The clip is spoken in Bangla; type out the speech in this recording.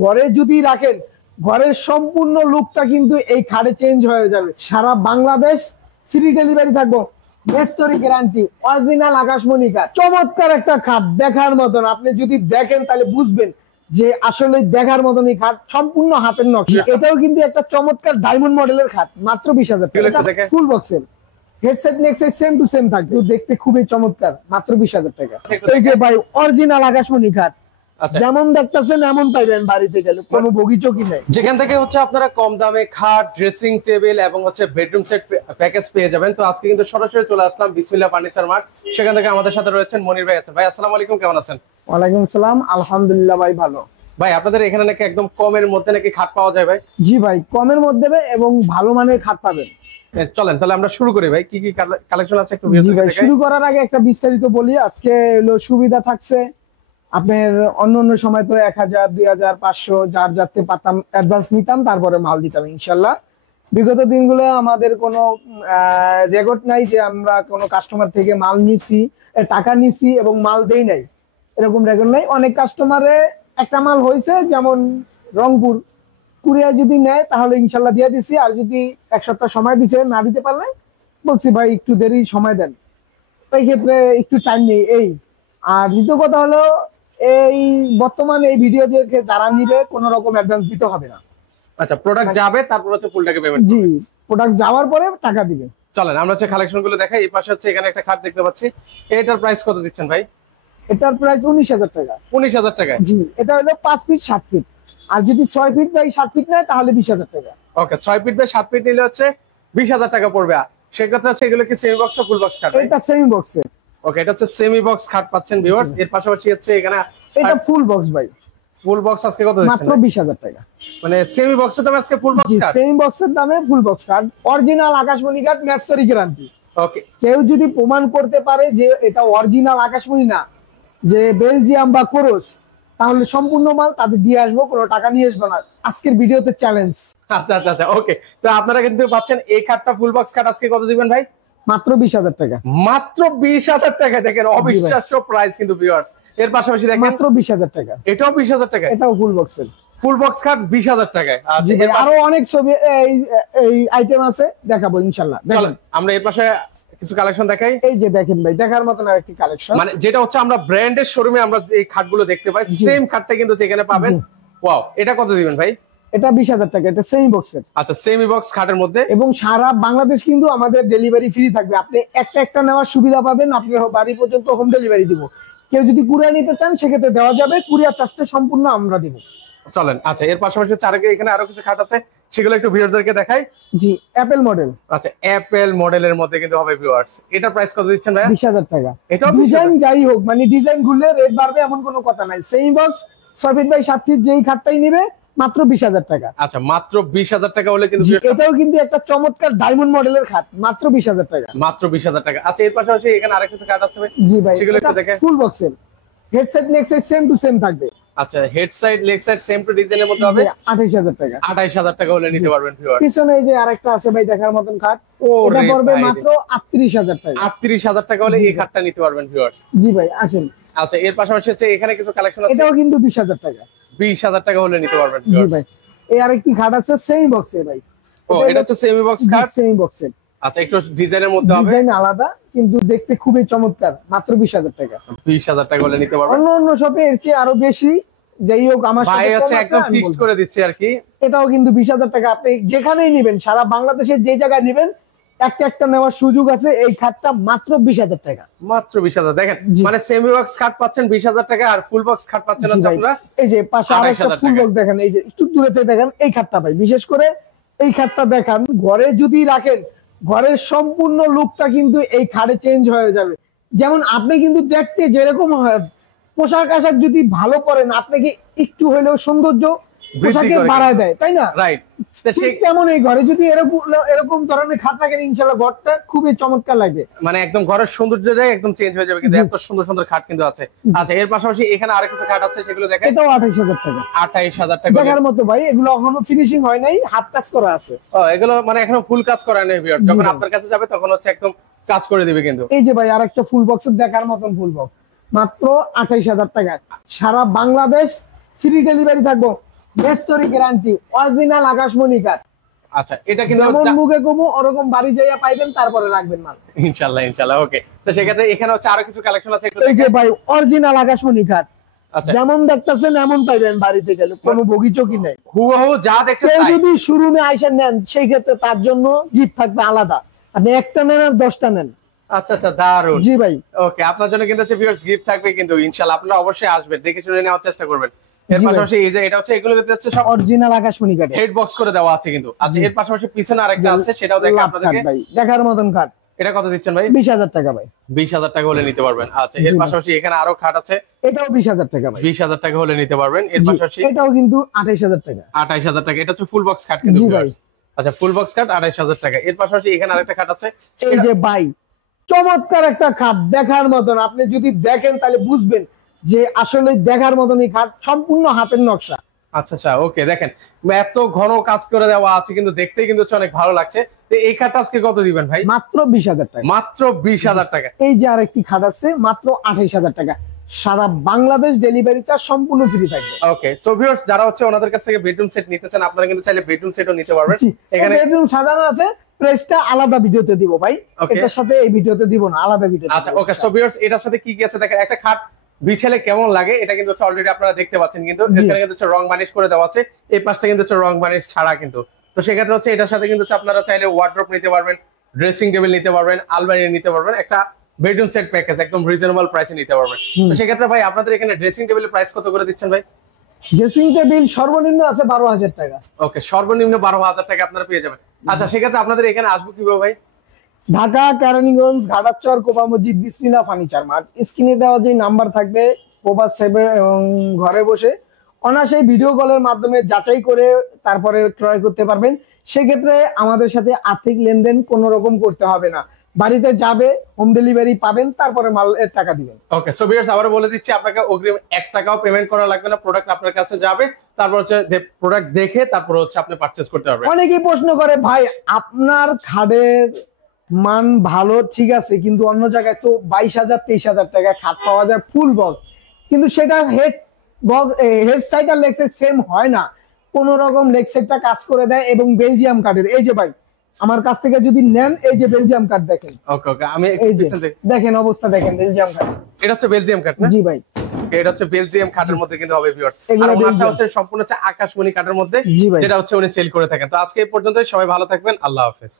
ঘরে যদি রাখেন, ঘরের সম্পূর্ণ লুকটা কিন্তু এই খাটে চেঞ্জ হয়ে যাবে। সারা বাংলাদেশ ফ্রি ডেলিভারি থাকবো, মেস্তরি গ্যারান্টি, অরিজিনাল আকাশমণি কাঠ। চমৎকার একটা খাট, দেখার মতন। আপনি যদি দেখেন তাহলে বুঝবেন যে আসলে দেখার মতন এই খাট, সম্পূর্ণ হাতের নকশা। এটাও কিন্তু একটা চমৎকার ডায়মন্ড মডেলের খাট, মাত্র 20,000 টাকা, ফুল বক্সের। Headset next same to same থাকবে, দেখতে খুবই চমৎকার, মাত্র 20,000 টাকা। এই যে ভাই অরিজিনাল আকাশমণি খাট, যেমন দেখতেছেন এমন পাইবেন বাড়িতে গেলে, কোনো বগিচকি নেই। যেখান থেকে হচ্ছে আপনারা কম দামে খাট, ড্রেসিং টেবিল এবং হচ্ছে বেডরুম সেট প্যাকেজ পেয়ে যাবেন। তো আজকে কিন্তু সরাসরি চলে আসলাম বিসমিল্লাহ ফার্নিচার মার্ট। সেখান থেকে আমাদের সাথে রয়েছেন মনির ভাই আছেন। ভাই আসসালামু আলাইকুম, কেমন আছেন? ওয়ালাইকুম সালাম, আলহামদুলিল্লাহ ভাই ভালো। ভাই আপনাদের এখানে নাকি একদম কমের মধ্যে নাকি খাট পাওয়া যায় ভাই? জি ভাই, কমের মধ্যে এবং ভালো মানের খাট পাবেন। চলেন তাহলে আমরা শুরু করি ভাই, কি কি কালেকশন আছে একটু শুরু করার আগে একটা বিস্তারিত বলি। আজকে হলো সুবিধা থাকছে আপনার, অন্য সময় তো 1000, 2000, 500 যার যাতে পাতাম অ্যাডভান্স নিতাম, তারপরে মাল দিতাম ইনশাল্লাহ। বিগত দিনগুলো আমাদের কোনো রেকর্ড নাই যে আমরা কোনো কাস্টমার থেকে মাল নিছি, টাকা নিছি এবং মাল দেই নাই, এরকম রেকর্ড নাই। অনেক কাস্টমারে একটা মাল হয়েছে, যেমন রংপুর, কুরিয়ার যদি নেয় তাহলে ইনশাল্লাহ দিয়ে দিছি। আর যদি এক সপ্তাহ সময় দিছে, না দিতে পারলে বলছি ভাই একটু দেরি সময় দেন, এই ক্ষেত্রে একটু টাইম নেই এই। আর দ্বিতীয় কথা হলো, এই বর্তমানে এই ভিডিও যে যারা নিবে কোনো রকম অ্যাডভান্স দিতে হবে না। আচ্ছা, প্রোডাক্ট যাবে তারপর হচ্ছে ফুল টাকা পেমেন্ট। জি, প্রোডাক্ট যাওয়ার পরে টাকা দিবে। চলেন আমরা হচ্ছে কালেকশন গুলো দেখাই। এই পাশে হচ্ছে এখানে একটা খাট দেখতে পাচ্ছি, এটার প্রাইস কত দিচ্ছেন ভাই? এটার প্রাইস 19,000 টাকা। 19,000 টাকা? জি, এটা হলো 5 ফিট 7 ফিট। আর যদি 6 ফিট বাই 7 ফিট নেয় তাহলে 20,000 টাকা। ওকে, 6 ফিট বাই 7 ফিট নিলে হচ্ছে 20,000 টাকা পড়বে। সেক্ষেত্রে হচ্ছে এগুলো কি সেমি বক্স ফুল বক্স খাট? এটা সেমি বক্সে। ওকে, এটা হচ্ছে সেমি বক্স খাট পাচ্ছেন ভিউয়ার্স। এর পাশাপাশি হচ্ছে এখানে এটা ফুল বক্স ভাই। ফুল বক্স আজকে কত দিচ্ছেন? মাত্র 20,000 টাকা। মানে সেমি বক্সের দামে আজকে ফুল বক্স খাট? সেমি বক্সের দামে ফুল বক্স খাট, অরিজিনাল আকাশমণি কাঠ, মেস্তরি গ্যারান্টি। ওকে, কেউ যদি প্রমাণ করতে পারে যে এটা অরিজিনাল আকাশমণি না, যে বেলজিয়াম বা কোরস, তাহলে সম্পূর্ণ মাল তাদের দিয়ে আসবো, কোনো টাকা নিয়ে আসবো না। আজকের ভিডিওতে চ্যালেঞ্জ। আচ্ছা আচ্ছা আচ্ছা, ওকে। তো আপনারা কিন্তু পাচ্ছেন এই খাটটা, ফুল বক্স খাট আজকে কত দিবেন ভাই? মাত্র 20,000 টাকা। মাত্র 20,000 টাকা, দেখেন অবিশ্বাস্য প্রাইস কিন্তু ভিউয়ার্স। এর পাশাপাশি দেখেন মাত্র 20,000 টাকা। এটাও 20,000 টাকা, এটাও ফুল বক্সের। ফুল বক্স খাট 20,000 টাকায়। আচ্ছা, আরো অনেক ছবি এই আইটেম আছে, দেখাবো ইনশাআল্লাহ। দেখেন আমরা এর পাশে কিছু কালেকশন দেখাই। এই যে দেখেন ভাই, দেখার মতন আরেকটি কালেকশন, মানে যেটা হচ্ছে আমরা ব্র্যান্ডের শোরুমে আমরা এই খাটগুলো দেখতে পাই, সেম খাটটা কিন্তু এখানে পাবেন। ওয়াও, এটা কত দিবেন ভাই? এটা 20,000 টাকা, এটা সেমি বক্সের। আচ্ছা, সেমি বক্স খাটের মধ্যে, এবং সারা বাংলাদেশ কিন্তু আমাদের ডেলিভারি ফ্রি থাকবে। আপনি একটা নেওয়ার সুবিধা পাবেন, আপনার বাড়ি পর্যন্ত হোম ডেলিভারি দিব। কেউ যদি কুরিয়ার নিতে চান সেক্ষেত্রে দেওয়া যাবে, কুরিয়ার চার্জটা সম্পূর্ণ আমরা দিব। চলেন। আচ্ছা, এর পাশাপাশি এখানে আরো কিছু খাট আছে, সেগুলো একটু ভিউয়ারদেরকে দেখাই। জি, অ্যাপেল মডেল। আচ্ছা, অ্যাপেল মডেলের মধ্যে কিন্তু হবে ভিউয়ার্স। এটা প্রাইস কত দিচ্ছেন ভাই? 20,000 টাকা। এটা ডিজাইন যাই হোক, মানে ডিজাইন ঘুরলে রেট বাড়বে এমন কোনো কথা নাই। Semi box 6 feet by 7 feet যেই খাটটাই নিবে মাত্র 20,000 টাকা। আচ্ছা, মাত্র 20,000 টাকা হলে কিন্তু এটাও কিন্তু একটা চমৎকার ডায়মন্ড মডেলের খাট, মাত্র 20,000 টাকা। মাত্র 20,000 টাকা। আচ্ছা, এর পাশাপাশি এখানে আরেক কিছু খাট আছে ভাই? জি ভাই, সেগুলো একটু দেখে। ফুল বক্সের, headset next same to same থাকবে। আচ্ছা, head side leg side same to ডিজাইনের মধ্যে হবে, 28,000 টাকা। 28,000 টাকা হলে নিতে পারবেন ভিউয়ার। পিছনে এই যে আরেকটা আছে ভাই দেখার মতন খাট, এটা পড়বে মাত্র 38,000 টাকা। 38,000 টাকা হলে এই খাটটা নিতে পারবেন ভিউয়ার। জি ভাই, আসেন। আচ্ছা, এর পাশাপাশি হচ্ছে এখানে কিছু কালেকশন আছে, এটাও কিন্তু 20,000 টাকা। 20,000 টাকা হলে নিতে পারবেন জি ভাই, এই আরেকটি খাট আছে সেমি বক্সে ভাই। ও, এটা হচ্ছে সেমি বক্স খাট, সেমি বক্সের। আচ্ছা, একটু ডিজাইনের মধ্যে হবে, ডিজাইন আলাদা কিন্তু দেখতে খুবই চমৎকার, মাত্র 20,000 টাকা। 20,000 টাকা হলে নিতে পারবেন। অন্য শপে এর চেয়ে আরো বেশি, যাই হোক আমার সাথে ভাই হচ্ছে একদম ফিক্সড করে দিচ্ছি আর কি। এটাও কিন্তু 20,000 টাকা। আপনি যেখানেই নেবেন, সারা বাংলাদেশের যে জায়গায় নেবেন, একটা নেওয়ার সুযোগ আছে। এই খাটটা মাত্র 20,000 টাকা। মাত্র 20,000। দেখেন, মানে সেমি বক্স খাট পাচ্ছেন 20,000 টাকা, আর ফুল বক্স খাট পাচ্ছেন আপনারা এই যে পাশে আরেকটা ফুল বক্স দেখেন, এই যে একটু দূরে থেকে দেখেন এই খাটটা ভাই, বিশেষ করে এই খাটটা দেখান। ঘরে যদি রাখেন, ঘরের সম্পূর্ণ লুকটা কিন্তু এই খাটে চেঞ্জ হয়ে যাবে। যেমন আপনি কিন্তু দেখতে যেরকম হয়, পোশাক আশাক যদি ভালো পরেন, আপনাকে একটু হলেও সৌন্দর্য পোশাকে বাড়ায় দেয়, তাই না? রাইট। ঠিক তেমন এই ঘরে যদি এরকম ধরনের খাট থাকেন, ইনশাআল্লাহ ঘরটা খুবই চমৎকার লাগে। মানে একদম ঘরের সৌন্দর্যটাই একদম চেঞ্জ হয়ে যাবে, কিন্তু এত সুন্দর সুন্দর খাট কিন্তু আছে। আচ্ছা, এর পাশাপাশি এখানে আরো কিছু খাট আছে, সেগুলো দেখেন। এটাও 28,000 টাকা। 28,000 টাকা দেখার মতো ভাই, এগুলো এখনো ফিনিশিং হয় নাই, হাফ কাজ করা আছে। ও, এগুলো মানে এখনো ফুল কাজ করা নেই ভিউয়ার, যখন আপনার কাছে যাবে তখন হচ্ছে একদম কাজ করে দিবে কিন্তু। এই যে ভাই আরেকটা ফুল বক্সের দেখার মতন ফুল বক্স, মাত্র 28,000 টাকা। সারা বাংলাদেশ ফ্রি ডেলিভারি থাকবো, মেস্তরি গ্যারান্টি, অরিজিনাল আকাশমণি কাঠ। আচ্ছা, এটা কিন্তু যেমন মুখে কমু ওরকম বাড়ি যাইয়া পাইবেন, তারপরে রাখবেন মাল। ইনশাআল্লাহ ইনশাআল্লাহ। ওকে, তো সেক্ষেত্রে এখানে হচ্ছে আরো কিছু কালেকশন আছে, একটু এই যে দেখেন। ভাই অরিজিনাল আকাশমণি কাঠ, আচ্ছা, যেমন দেখতেছেন এমন পাইবেন বাড়িতে গেলে, কোনো বগিচকি নাই। হুবহু যা দেখছেন কেউ তাই। যদি শোরুমে আইসা নেন সেই ক্ষেত্রে তার জন্য গিফট থাকবে আলাদা, আপনি একটা নেন আর 10টা নেন। আচ্ছা আচ্ছা, দারুন। জি ভাই। ওকে, আপনার জন্য কিন্তু হচ্ছে ভিউয়ার্স গিফট থাকবে, কিন্তু ইনশাআল্লাহ আপনারা অবশ্যই আসবেন, দেখে শুনে নেওয়ার চেষ্টা করবেন। এর জি ভাই। পাশাপাশি এই যে এটা হচ্ছে, এগুলো কিন্তু হচ্ছে সব অরিজিনাল আকাশমণি কাঠ, হেড বক্স করে দেওয়া আছে কিন্তু। আচ্ছা, জি। এর পাশাপাশি পিছনে আরেকটা আছে, সেটাও দেখে আপনাদেরকে। ভাই দেখার মতন কাঠ। এটা কত দিচ্ছেন ভাই? 20,000 টাকা ভাই। 20,000 টাকা হলে নিতে পারবেন। আচ্ছা, জি এর ভাই। পাশাপাশি এখানে আরো খাট আছে, এটাও 20,000 টাকা ভাই। 20,000 টাকা হলে নিতে পারবেন। এর জি, পাশাপাশি এটাও কিন্তু 28,000 টাকা। 28,000 টাকা। এটা হচ্ছে ফুল বক্স খাট কিন্তু জি ভাই। viewers। আচ্ছা, ফুল বক্স খাট 28,000 টাকা। এর পাশাপাশি এখানে আরেকটা খাট আছে, এই যে ভাই চমৎকার একটা খাট, দেখার মতন। আপনি যদি দেখেন তাহলে বুঝবেন যে আসলে দেখার মতনই খাট, সম্পূর্ণ হাতের নকশা। আচ্ছা আচ্ছা, ওকে, দেখেন এত ঘন কাজ করে দেওয়া আছে, কিন্তু দেখতেই কিন্তু হচ্ছে অনেক ভালো লাগছে। তো এই খাটটা আজকে কত দিবেন ভাই? মাত্র 20,000 টাকা। মাত্র 20,000 টাকা। এই যে আরেকটি খাট আছে মাত্র 28,000 টাকা। সারা বাংলাদেশ ডেলিভারি চার্জ সম্পূর্ণ ফ্রি থাকবে। ওকে, সো ভিউয়ার্স, যারা হচ্ছে ওনাদের কাছ থেকে বেডরুম সেট নিতে চান, আপনারা কিন্তু চাইলে বেডরুম সেটও নিতে পারবেন। এখানে বেডরুম সাজানো আছে, প্রাইসটা আলাদা ভিডিওতে দিব ভাই, Okay. এটার সাথে এই ভিডিওতে দিব না, আলাদা ভিডিওতে। আচ্ছা, ওকে, সো ভিউয়ার্স, এটার সাথে কি কি আছে দেখেন। একটা খাট বিছালে কেমন লাগে এটা কিন্তু অলরেডি আপনারা দেখতে পাচ্ছেন, কিন্তু জি। এখানে কিন্তু হচ্ছে রং বানিশ করে দেওয়া আছে, এই পাশটা কিন্তু হচ্ছে রং বানিশ ছাড়া কিন্তু। তো সেক্ষেত্রে হচ্ছে এটার সাথে কিন্তু হচ্ছে আপনারা চাইলে ওয়ার্ড্রপ নিতে পারবেন, ড্রেসিং টেবিল নিতে পারবেন, আলমারি নিতে পারবেন, একটা বেডরুম সেট প্যাকেজ একদম রিজনেবল প্রাইসে নিতে পারবেন। তো সেক্ষেত্রে ভাই আপনাদের এখানে ড্রেসিং টেবিলের প্রাইস কত করে দিচ্ছেন ভাই? ড্রেসিং টেবিল সর্বনিম্ন আছে 12,000 টাকা। ওকে, সর্বনিম্ন 12,000 টাকা আপনারা পেয়ে যাবেন। আচ্ছা, সেক্ষেত্রে আপনাদের এখানে আসবো কিভাবে ভাই? ঢাকা কেরানীগঞ্জ ঘাটাচর কোপা মসজিদ বিসমিল্লাহ ফার্নিচার মার্ট, স্ক্রিনে দেওয়া যে নাম্বার থাকবে প্রবাস থাকবে, এবং ঘরে বসে অনায়াসে ভিডিও কলের মাধ্যমে যাচাই করে তারপরে ক্রয় করতে পারবেন। সেক্ষেত্রে আমাদের সাথে আর্থিক লেনদেন কোনো রকম করতে হবে না, বাড়িতে যাবে, হোম ডেলিভারি পাবেন, তারপরে মালের টাকা দিবেন। ওকে, সো ভিউয়ার্স, আবারো বলে দিচ্ছি, আপনাকে অগ্রিম 1 টাকাও পেমেন্ট করা লাগবে না, প্রোডাক্ট আপনার কাছে যাবে, তারপর হচ্ছে প্রোডাক্ট দেখে তারপর হচ্ছে আপনি পারচেজ করতে পারবেন। অনেকেই প্রশ্ন করে ভাই আপনার খাটের মান ভালো ঠিক আছে, কিন্তু অন্য জায়গায় তো 22,000 23,000 টাকা খাট পাওয়া যায় ফুল বক্স, কিন্তু সেটা হেড সাইড আর লেগ সাইড সেম হয় না, কোন রকম লেগ সাইডটা কাজ করে দেয়। এবং বেলজিয়াম কাঠের, এই যে ভাই আমার কাছ থেকে যদি নেন, এই যে বেলজিয়াম কাঠ দেখেন, ওকে ওকে, আমি এই যে দেখেন অবস্থা দেখেন বেলজিয়াম কাঠ। এটা হচ্ছে বেলজিয়াম কাঠ না? জি ভাই, এটা হচ্ছে বেলজিয়াম কাঠের মধ্যে কিন্তু হবে ভিউয়ার্স। এগুলো আর ওনারটা বেলজিয়াম। হচ্ছে সম্পূর্ণ হচ্ছে আকাশমণি কাঠের মধ্যে, জি ভাই। যেটা হচ্ছে উনি সেল করে থাকেন। তো আজকে এই পর্যন্তই, সবাই ভালো থাকবেন, আল্লাহ হাফেজ।